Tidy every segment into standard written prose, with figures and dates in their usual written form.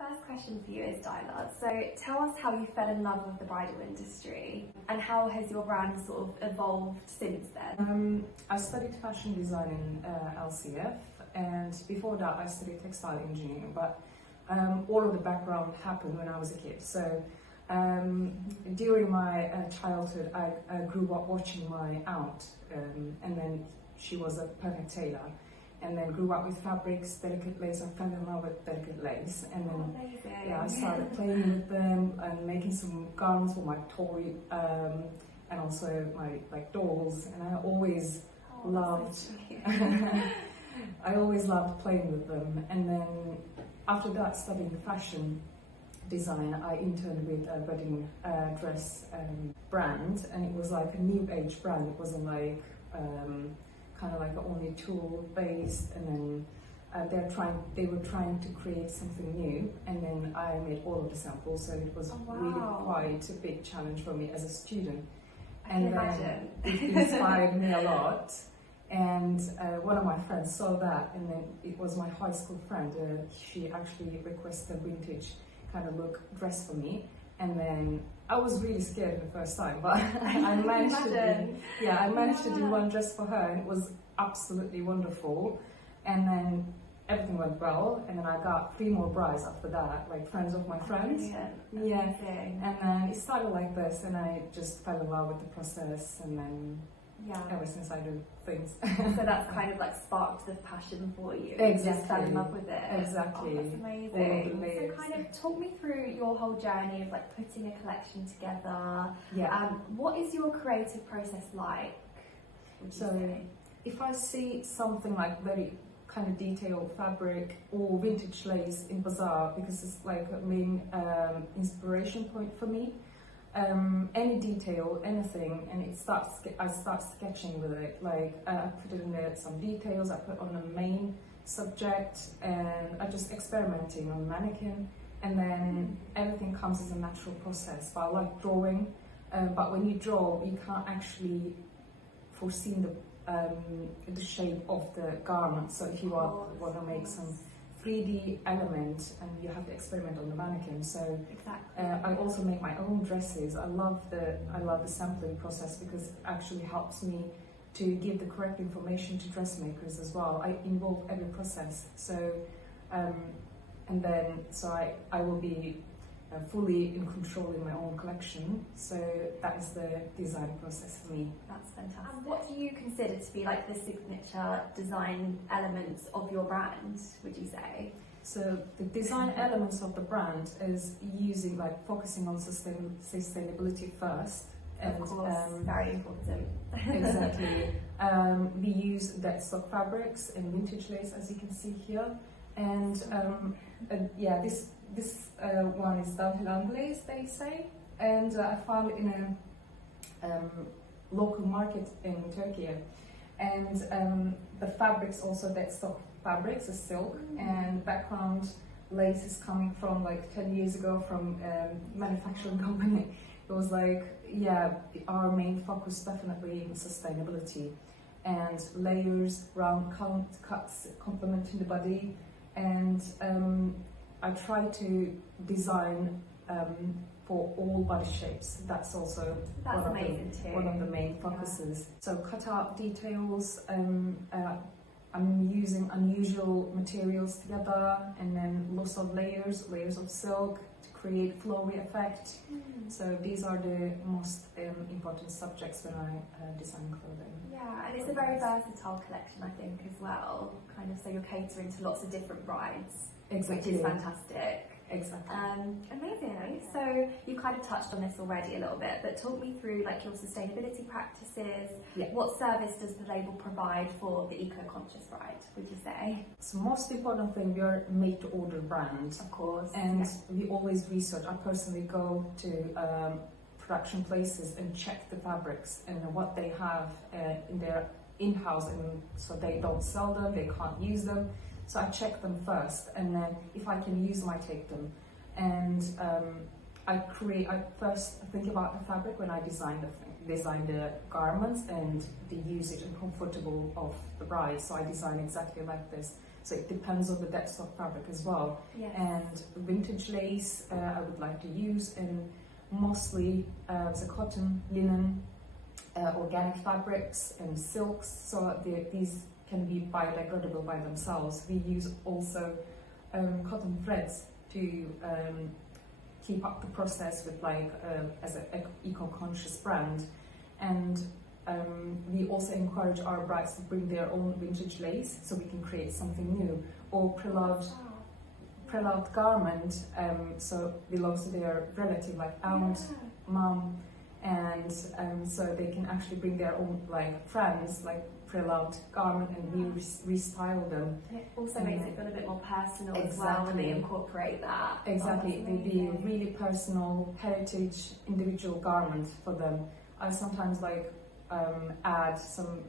first question for you is Dyla. So tell us how you fell in love with the bridal industry and how has your brand sort of evolved since then? I studied fashion design in LCF, and before that I studied textile engineering, but all of the background happened when I was a kid. So during my childhood I grew up watching my aunt, and then she was a perfect tailor. And then grew up with fabrics, delicate lace. I fell in love with delicate lace, and then I started playing with them and making some garments for my toy, and also my dolls. And I always loved, I always loved playing with them. And then after that, studying fashion design, I interned with a wedding dress brand, and it was like a new age brand. It wasn't like kind of like only tool based, and then they were trying to create something new, and then I made all of the samples, so it was really quite a big challenge for me as a student. And then it inspired me a lot, and one of my friends saw that, and then it was my high school friend. She actually requested a vintage kind of look dress for me, and then I was really scared the first time, but I managed to do one dress for her, and it was absolutely wonderful. And then everything went well, and then I got 3 more brides after that, like friends of my friends. Yeah, and then it started like this, and I just fell in love with the process, and then ever since I do things. So that's kind of like sparked the passion for you. Exactly. You just fell in love with it. Exactly. Oh, that's amazing. So kind of talk me through your whole journey of like putting a collection together. Yeah. What is your creative process like? So if I see something like very kind of detailed fabric or vintage lace in bazaar, because it's like a main inspiration point for me. Any detail, anything, and I start sketching with it. Like I put in there some details, I put on the main subject, and I just experimenting on mannequin, and then everything comes as a natural process. But I like drawing, but when you draw, you can't actually foresee the shape of the garment. So if you want to make some 3D element, and you have to experiment on the mannequin. So I also make my own dresses. I love the sampling process because it actually helps me to give the correct information to dressmakers as well. I involve every process. So I will be fully in control in my own collection. So that is the design process for me. That's fantastic. And what do you consider to be like the signature design elements of your brand, would you say? So the design elements of the brand is focusing on sustainability first. And, of course, very important. Exactly. We use dead stock fabrics and vintage lace, as you can see here. And this one is Dyla lace, they say, and I found it in a local market in Turkey. And the fabrics also dead stock fabrics, is silk, and background lace is coming from like 10 years ago from manufacturing company. It was like, our main focus definitely in sustainability, and layers, round cuts complementing the body. And I try to design for all body shapes. That's also one of the main focuses. So cut out details. I'm using unusual materials together, and then lots of layers of silk to create flowy effect. So these are the most important subjects when I design clothing. Yeah, and it's a very versatile collection, I think, as well. Kind of, so you're catering to lots of different brides, which is fantastic. Exactly. Amazing. So you kind of touched on this already a little bit, but talk me through like your sustainability practices. What service does the label provide for the eco-conscious bride, would you say? So most important thing, we are made to order brand. Of course. And we always research. I personally go to production places and check the fabrics and what they have in their in-house, and so they don't sell them, they can't use them. So I check them first, and then if I can use them, I take them. And I first think about the fabric when I design the garments and the usage and comfortable of the bride. So I design exactly like this. So it depends on the dead stock fabric as well. Yes. And vintage lace I would like to use, and mostly the cotton, linen, organic fabrics and silks. So these can be biodegradable by themselves. We use also cotton threads to keep up the process with as an eco-conscious brand. And we also encourage our brides to bring their own vintage lace so we can create something new, or pre-loved garment, so belongs to their relative like aunt, mum, and so they can actually bring their own friends pre-loved garment, and we restyle them. And it also makes it feel a bit more personal as well when Exactly. they incorporate that. Exactly, Oh, it would be a really personal heritage individual garment for them. I sometimes add some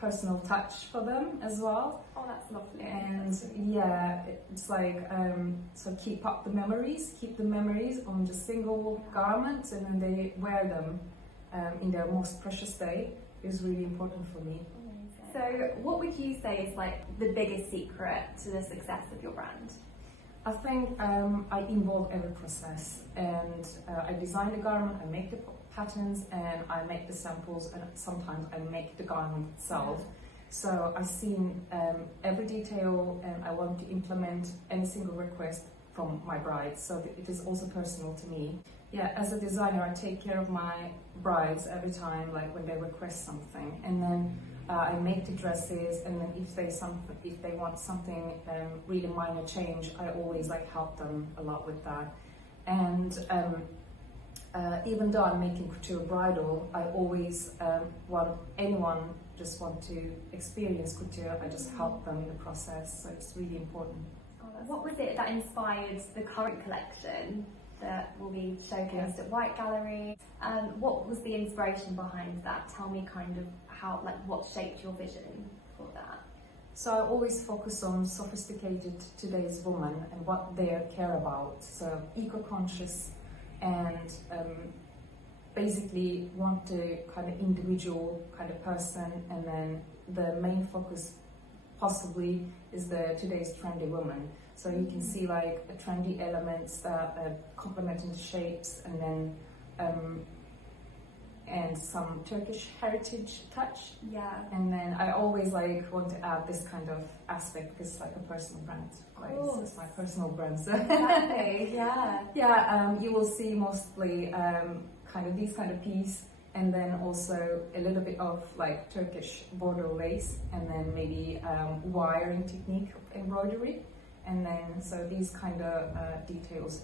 personal touch for them as well. Oh, that's lovely. And yeah, it's so keep the memories on the single garment, and then they wear them in their most precious day is really important for me. So what would you say is the biggest secret to the success of your brand? I think I involve every process, and I design the garment, I make the patterns, and I make the samples, and sometimes I make the garment itself. So I've seen every detail, and I want to implement any single request from my brides, so it is also personal to me. Yeah, as a designer, I take care of my brides every time, when they request something, and then I make the dresses, and then if they want something really minor change, I always help them a lot with that. And even though I'm making couture bridal, I always want anyone just want to experience couture, I just help them in the process, so it's really important. What was it that inspired the current collection that will be showcased at White Gallery? What was the inspiration behind that? Tell me kind of how, what shaped your vision for that? So I always focus on sophisticated today's woman and what they care about. So eco-conscious, and basically want to kind of individual kind of person, and then the main focus possibly is the today's trendy woman. So you can see trendy elements that complementing shapes, and then and some Turkish heritage touch. Yeah. And then I always want to add this kind of aspect because it's a personal brand. It's my personal brand. So exactly. Yeah. Yeah. You will see mostly kind of these kind of piece, and then also a little bit of Turkish border lace, and then maybe wiring technique of embroidery, and then so these kind of details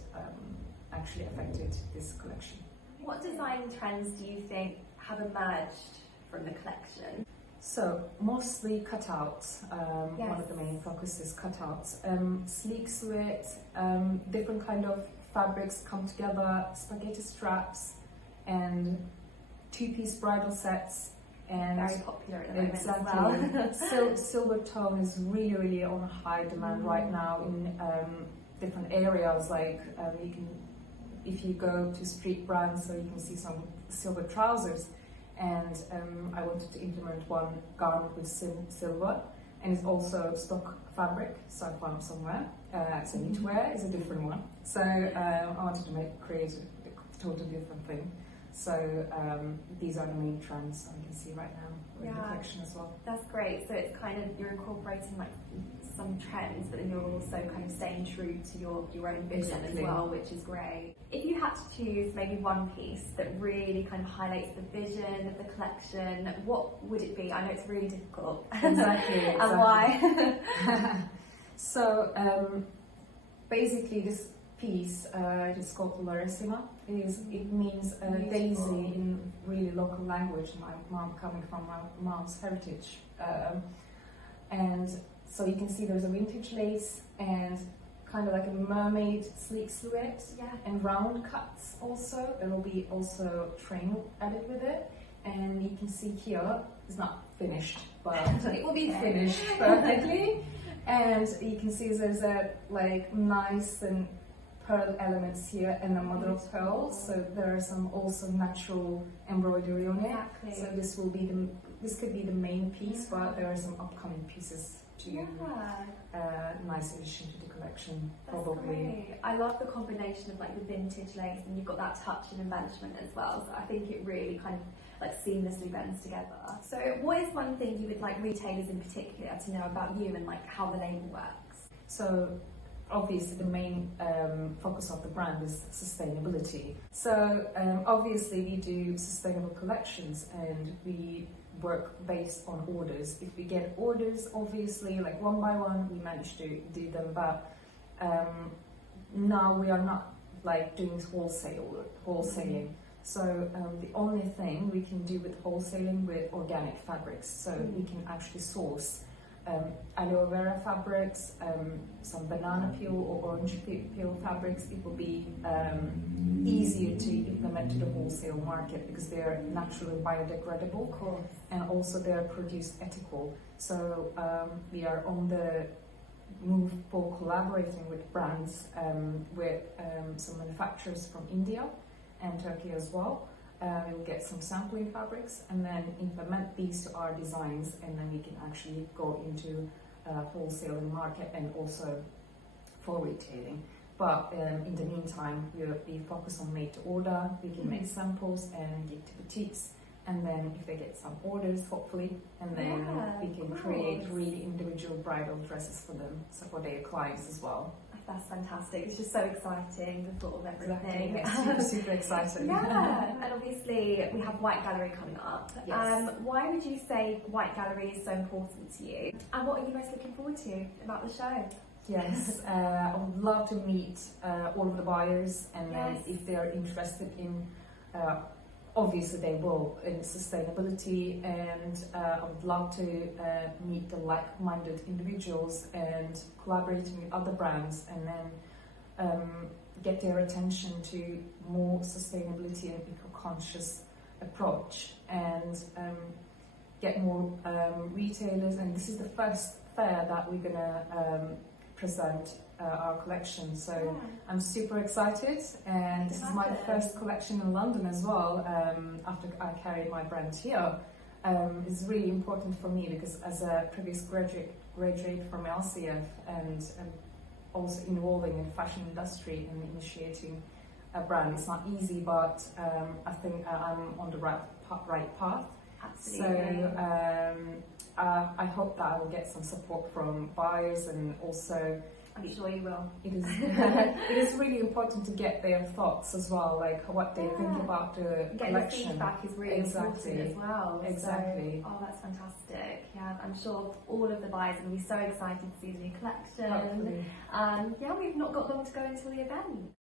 actually affected this collection. What design trends do you think have emerged from the collection? So mostly cutouts. Yes. One of the main focus is cutouts. Sleek silhouette, different kind of fabrics come together, spaghetti straps, and two-piece bridal sets. And very popular at the moment exactly. as well. Silver tone is really on high demand right now in different areas. You can, if you go to street brands, so you can see some silver trousers. And I wanted to implement one garment with silver, and it's also stock fabric, so I found somewhere. So knitwear is a different one. So I wanted to create a totally different thing. So these are the main trends I can see right now in the collection as well. That's great. So it's kind of, you're incorporating some trends, but then you're also kind of staying true to your own vision as well, which is great. If you had to choose maybe one piece that really kind of highlights the vision of the collection, what would it be? I know it's really difficult. Exactly. And why? So basically this piece, it is called Larissima. It means daisy in really local language, my mom coming from my mom's heritage. And so you can see there's a vintage lace and kind of a mermaid sleek silhouette, and round cuts also. There will be also train added with it, and you can see here it's not finished, but it will be finished perfectly. And you can see there's a nice and pearl elements here, and a mother of pearl. So there are some also natural embroidery on it. So this will be this could be the main piece, but there are some upcoming pieces to nice addition to the collection. That's probably. Great. I love the combination of like the vintage lace and you've got that touch and embellishment as well. So I think it really kind of like seamlessly blends together. So what is one thing you would like retailers in particular to know about you and like how the label works? So obviously the main focus of the brand is sustainability. So obviously we do sustainable collections and we work based on orders. If we get orders, obviously like one by one we manage to do them, but now we are not like doing wholesaling. So the only thing we can do with wholesaling with organic fabrics, so we can actually source aloe vera fabrics, some banana peel or orange peel fabrics. It will be easier to implement to the wholesale market because they're naturally biodegradable, and also they're produced ethical. So we are on the move for collaborating with brands, with some manufacturers from India and Turkey as well. We'll get some sampling fabrics and then implement these to our designs, and then we can actually go into wholesaling market and also for retailing. But in the meantime, we focus on made to order. We can make samples and give to boutiques, and then if they get some orders, hopefully, and then we can create really individual bridal dresses for them, so for their clients as well. That's fantastic. It's just so exciting, the thought of everything. Exactly. Super exciting. Yeah, and obviously we have White Gallery coming up. Yes. Why would you say White Gallery is so important to you? And what are you most looking forward to about the show? Yes, I would love to meet all of the buyers, and then if they are interested in, obviously they will, in sustainability, and I would love to meet the like-minded individuals and collaborating with other brands, and then get their attention to more sustainability and eco-conscious approach, and get more retailers. And this is the first fair that we're gonna present our collection, so I'm super excited, and this is my first collection in London as well, after I carried my brand here. It's really important for me because as a previous graduate from LCF and also involving in the fashion industry and initiating a brand, it's not easy, but I think I'm on the right path. Absolutely. So I hope that I will get some support from buyers, and also I'm sure you will. it is really important to get their thoughts as well, like what they think about the collection. Feedback is really important as well. Exactly. So, that's fantastic. Yeah, I'm sure all of the buyers will be so excited to see the new collection. Hopefully. Yeah, we've not got long to go until the event.